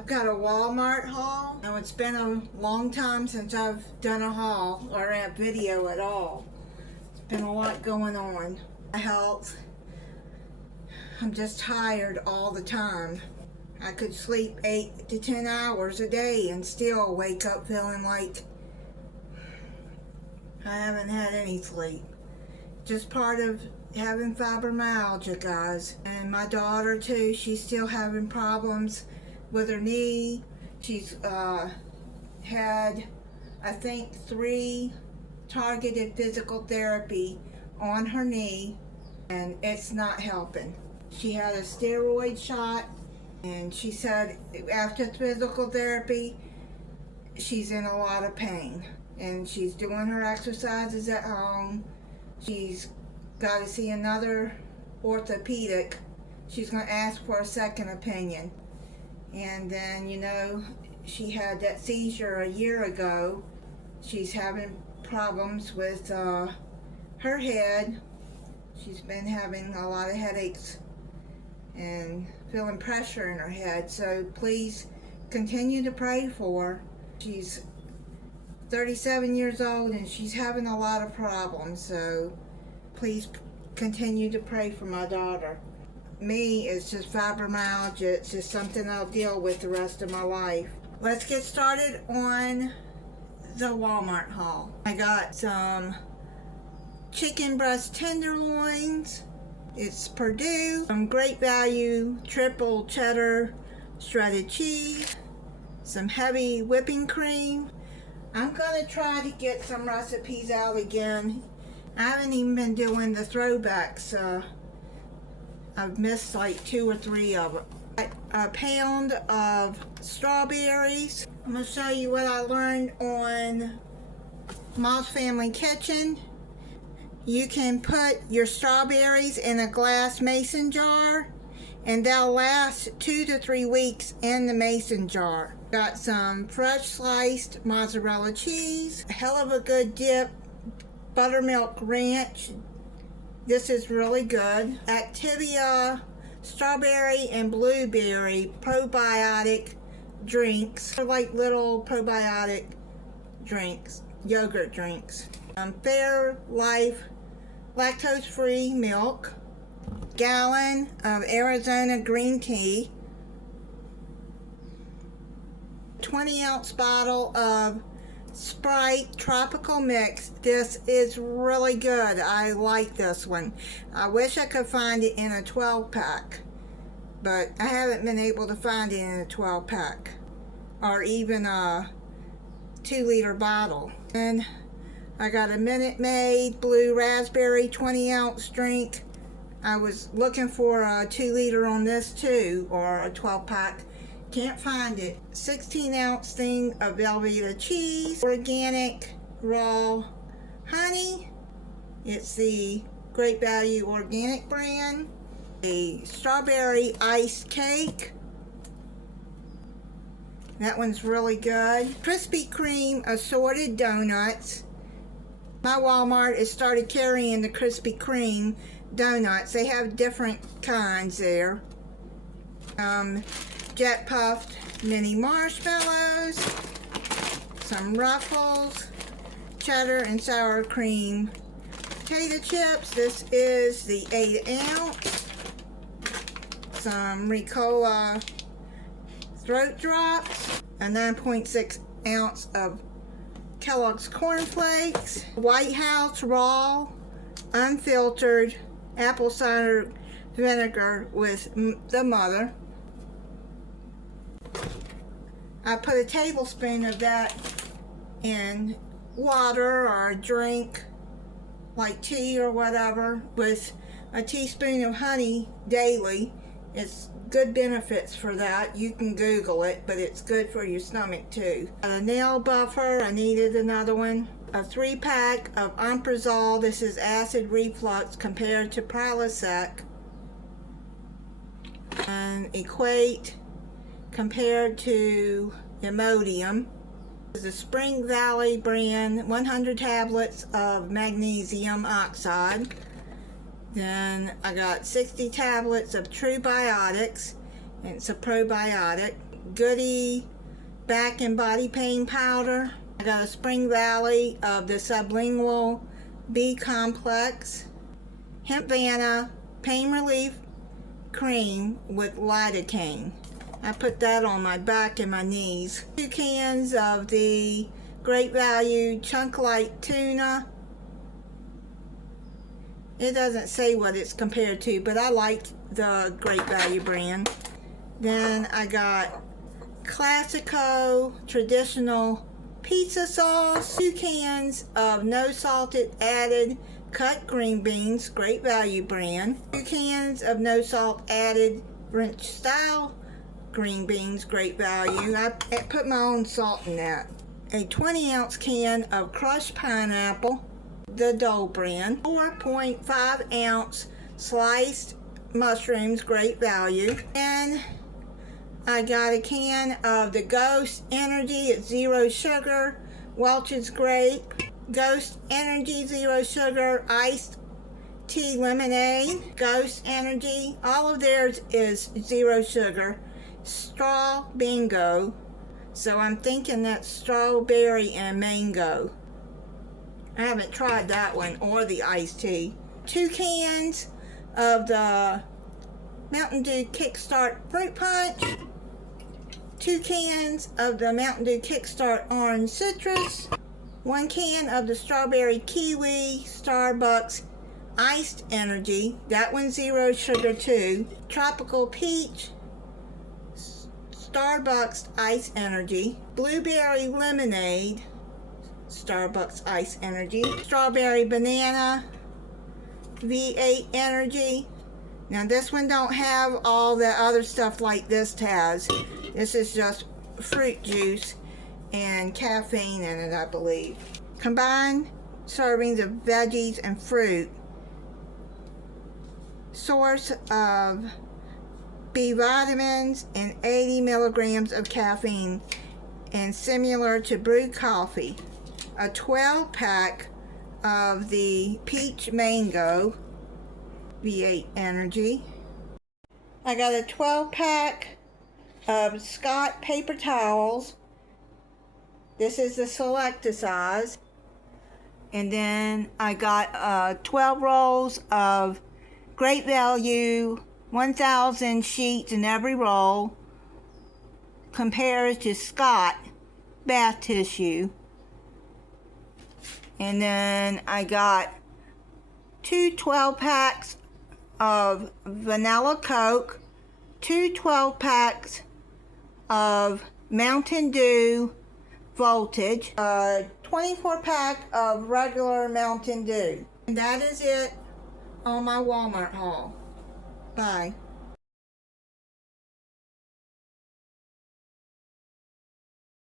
I've got a Walmart haul. Now it's been a long time since I've done a haul or a video at all. It's been a lot going on. My health, I'm just tired all the time. I could sleep 8 to 10 hours a day and still wake up feeling like I haven't had any sleep. Just part of having fibromyalgia, guys. And my daughter too, she's still having problems with her knee. She's had, I think, 3 targeted physical therapy on her knee, and it's not helping. She had a steroid shot, and she said after physical therapy, she's in a lot of pain. And she's doing her exercises at home. She's got to see another orthopedic. She's going to ask for a second opinion. And then, you know, she had that seizure a year ago. She's having problems with her head. She's been having a lot of headaches and feeling pressure in her head. So please continue to pray for her. She's 37 years old and she's having a lot of problems. So please continue to pray for my daughter. Me, it's just fibromyalgia. It's just something I'll deal with the rest of my life. Let's get started on the Walmart haul. I got some chicken breast tenderloins. It's Purdue. Some Great Value triple cheddar shredded cheese. Some heavy whipping cream. I'm going to try to get some recipes out again. I haven't even been doing the throwbacks. I've missed like 2 or 3 of them. A pound of strawberries. I'm going to show you what I learned on Mom's Family Kitchen. You can put your strawberries in a glass mason jar and they'll last 2 to 3 weeks in the mason jar. Got some fresh sliced mozzarella cheese, a hell of a good dip, buttermilk ranch. This is really good. Activia strawberry and blueberry probiotic drinks. They're like little probiotic drinks, yogurt drinks. Fair Life lactose-free milk. Gallon of Arizona green tea. 20-ounce bottle of Sprite Tropical Mix. This is really good. I like this one. I wish I could find it in a 12-pack, but I haven't been able to find it in a 12-pack or even a 2-liter bottle. And I got a Minute Maid Blue Raspberry 20-ounce drink. I was looking for a 2-liter on this too, or a 12-pack. Can't find it. 16-ounce thing of Velveeta cheese, organic raw honey. It's the Great Value organic brand. A strawberry iced cake. That one's really good. Krispy Kreme assorted donuts. My Walmart has started carrying the Krispy Kreme donuts. They have different kinds there. Jet puffed mini marshmallows, some Ruffles, cheddar and sour cream potato chips. This is the 8-ounce. Some Ricola throat drops, a 9.6 ounce of Kellogg's Corn Flakes, White House raw, unfiltered apple cider vinegar with the mother. I put a tablespoon of that in water or a drink, like tea or whatever, with a teaspoon of honey daily. It's good benefits for that. You can Google it, but it's good for your stomach too. A nail buffer, I needed another one. A 3-pack of Omeprazole. This is acid reflux compared to Prilosec. And Equate compared to Imodium. This is the Spring Valley brand, 100 tablets of magnesium oxide. Then I got 60 tablets of True Biotics, and it's a probiotic. Goody back and body pain powder. I got a Spring Valley of the sublingual B complex. Hempvana pain relief cream with lidocaine. I put that on my back and my knees. 2 cans of the Great Value Chunk Light Tuna. It doesn't say what it's compared to, but I like the Great Value brand. Then I got Classico traditional pizza sauce, 2 cans of no salted added cut green beans, Great Value brand, 2 cans of no salt added French style green beans, Great Value. I put my own salt in that. A 20-ounce can of crushed pineapple, the Dole brand, 4.5 ounce sliced mushrooms, Great Value, and I got a can of the Ghost Energy, it's 0 sugar, Welch's Grape, Ghost Energy 0 sugar, iced tea lemonade, Ghost Energy, all of theirs is 0 sugar, Straw Bingo, so I'm thinking that's strawberry and mango. I haven't tried that one or the iced tea. 2 cans of the Mountain Dew Kickstart Fruit Punch, 2 cans of the Mountain Dew Kickstart Orange Citrus, 1 can of the Strawberry Kiwi Starbucks Iced Energy, that one's 0 sugar too, Tropical Peach Starbucks Ice Energy, Blueberry Lemonade Starbucks Ice Energy, Strawberry Banana V8 Energy. Now this one don't have all the other stuff like this has. This is just fruit juice and caffeine in it, I believe. Combined servings of veggies and fruit. Source of B vitamins and 80 milligrams of caffeine, and similar to brewed coffee. A 12-pack of the Peach Mango V8 Energy. I got a 12-pack of Scott paper towels. This is the Selecta size. And then I got 12 rolls of Great Value 1,000 sheets in every roll. Compares to Scott bath tissue. And then I got 2 12-packs of vanilla Coke, 2 12-packs of Mountain Dew Voltage, a 24-pack of regular Mountain Dew. And that is it on my Walmart haul. Bye.